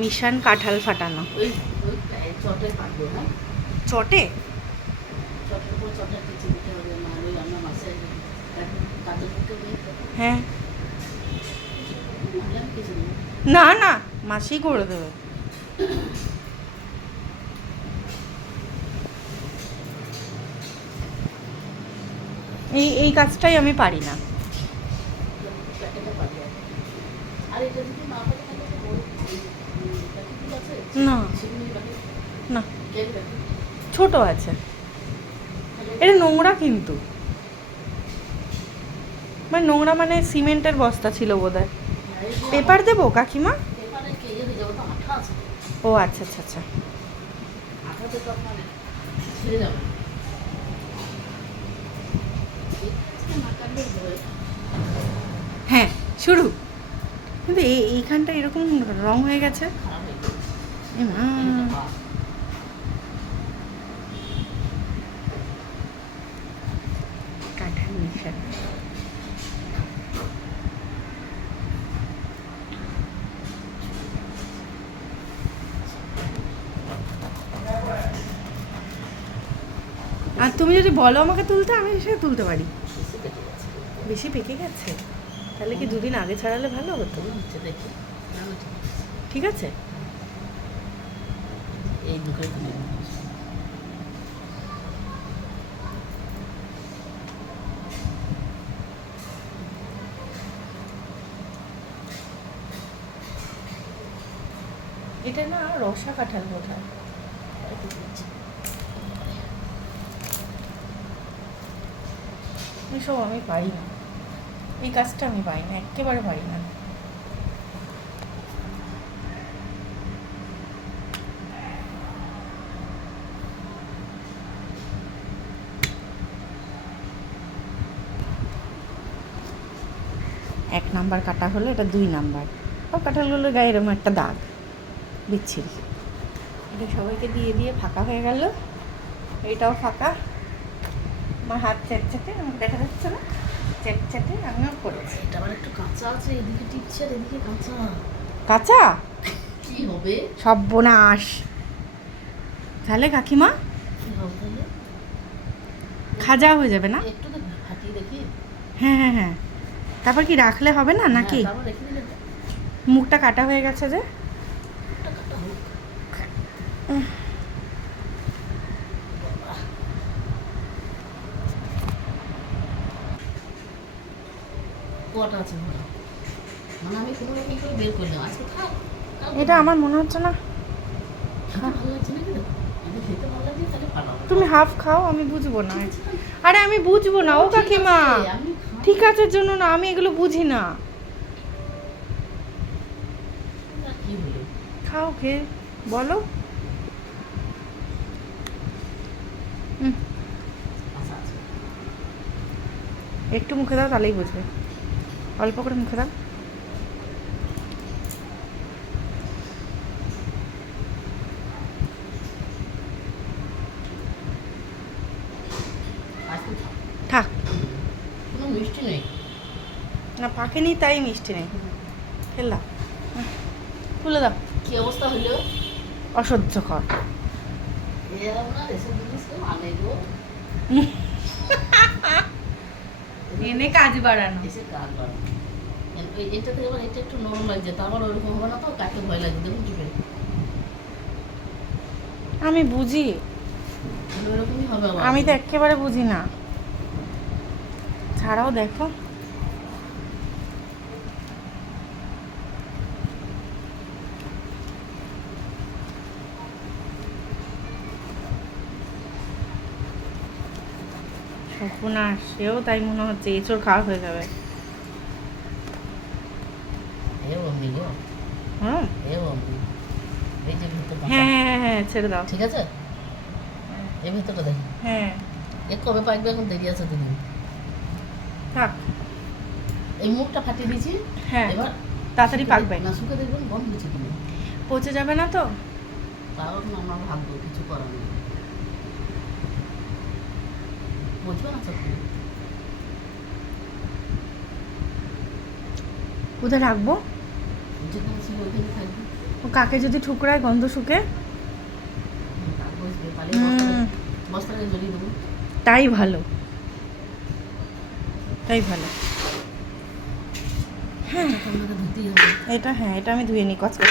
Mission কাঁঠাল ফাটানো। ওই ওই চটে কাটবো না, চটে? চটের উপর চটে কিছু দিতে হবে না, ওই আমরা মাছের কাঁচা দিতে হবে। হ্যাঁ। আমি কিছু নেই। না না, মাসি করে দেবে। এই এই কাজটাই আমি পারি না। প্যাকেটটা পারবো। আর এটা যদি না পারে তাহলে তো বড় প্যাকেটগুলো আছে না সেগুলো রাখি। না, কেক রাখি। ছোট আছে। এটা নোংরা কিন্তু, মানে নোংরা মানে সিমেন্টের বস্তা ছিল বোধহয়। পেপার দেবো কাকিমা? পেপারে কে হয়ে যাবে, তো আঠা আছে। ও আচ্ছা আচ্ছা আচ্ছা। আঠাতে তো আপনার ছিঁড়ে যাবে। না কাটলে ভয়। হ্যাঁ, শুরু। কিন্তু এইখানটা এরকম রং হয়ে গেছে। খারাপ হয়ে যাবে। এ মা, এটা পা। কাঁঠাল মিশন। আর তুমি যদি বলো আমাকে তুলতে, আমি সে তুলতে পারি। বেশি কেটে গেছে। বেশি পেকে গেছে? তাহলে কি দুদিন আগে ছাড়ালে ভালো হতো? তবু হচ্ছে দেখি। না না ঠিক আছে। ঠিক আছে। এই দুটোই তুলে নিই। এটা না রসা কাঁঠাল বোধ হয়। একটু দিচ্ছি। এসব আমি পারি না, এই কাজটা আমি পারি না, একেবারে পারি না। এক নাম্বার কাটা হলো, এটা 2 নাম্বার। সব কাঁঠালগুলোর গায়ে এরকম একটা দাগ, বিচ্ছিরি। এটা সবাইকে দিয়ে দিয়ে ফাঁকা হয়ে গেল। এটাও ফাঁকা। আমার হাত চ্যাটচ্যাটে, আমাকে দেখা যাচ্ছে না, চ্যাটচ্যাটে আমিও করেছি। এটা আবার একটু কাঁচা আছে, এদিকে টিপছে আর এদিকে কাঁচা। কাঁচা? কি হবে? সর্বনাশ। তাহলে কাকিমা কি হবে তাহলে? খাজা হয়ে যাবে না? একটু তো ফাটিয়ে দেখি। হ্যাঁ হ্যাঁ হ্যাঁ। তারপর কি রাখলে হবে না নাকি? হ্যাঁ, তারপর রেখে দিলে তো। মুখটা কাটা হয়ে গেছে যে। একটা কাটা হোক। কটা আছে বলো? মানে আমি কোনো রকম করে বের করলাম, আজকে থাক। এটা আমার মনে হচ্ছে না। খেতে ভালো লাগছে না কিন্তু, যদি খেতে ভালো লাগে তাহলে ফাটাবো। তুমি হাফ খাও, আমি বুঝবো না। আরে আমি বুঝবো না ও কাকিমা। আমি ঠিক আছে জন্য না, আমি এগুলো বুঝি না। কি হলো? খাও, খেয়ে বলো। আচ্ছা আচ্ছা। একটু মুখে দাও, তাহলেই বুঝবে। অল্প করে মুখে দাও। আজকে থাক। থাক। কোনো মিষ্টি নেই। না পাকেনি তাই মিষ্টি নেই। ফেল দাও, তুলে দাও। কি অবস্থা হলো? অসহ্যকর। এরকম না, এসব জিনিস কেউ আনে গো। এনে কাজ বাড়ানো। এসে কাজ বাড়ানো। এটা থেকে আবার এটা একটু নরম লাগছে, তারপর ওরকম হবে না তো, কাটতে ভয় লাগছে, দেখুন টিপে। আমি বুঝি, ওরকমই হবে আবার। আমি তো একেবারে বুঝি না। ছাড়াও দেখো। সর্বনাশ, সেও তাই মনে হচ্ছে এঁচড় খাওয়া হয়ে যাবে। এ অমনি গো, হুম। এ অমনি। এই যে ভিতরটা। হ্যাঁ হ্যাঁ হ্যাঁ হ্যাঁ, ছেড়ে দাও। ঠিক আছে, এই ভিতরটা দেখি। হ্যাঁ এ কবে পাকবে, এখন দেরি আছে দুদিন। থাক। এই মুখটা ফাটিয়ে দিয়েছি। হ্যাঁ, এবার তাড়াতাড়ি পাকবে। না, শুকে দেখবেন গন্ধ হচ্ছে কিনে। পচে যাবে না তো? তাও এখন আমার ভাগ্য, কিছু করার নেই। বুঝবে না চোখ। কোথায় রাখবো? যেখানে ছিল ওইখানে থাকবে। ও কাকে যদি ঠুকরায় গন্ধ শুকে বসবে পালিয়ে হুম। বস্তাটা জড়িয়ে দেবো। তাই ভালো, তাই ভালো। এটা তো আমাকে ধুতেই হবে। এটা হ্যাঁ, এটা আমি ধুয়ে নিই কচকচ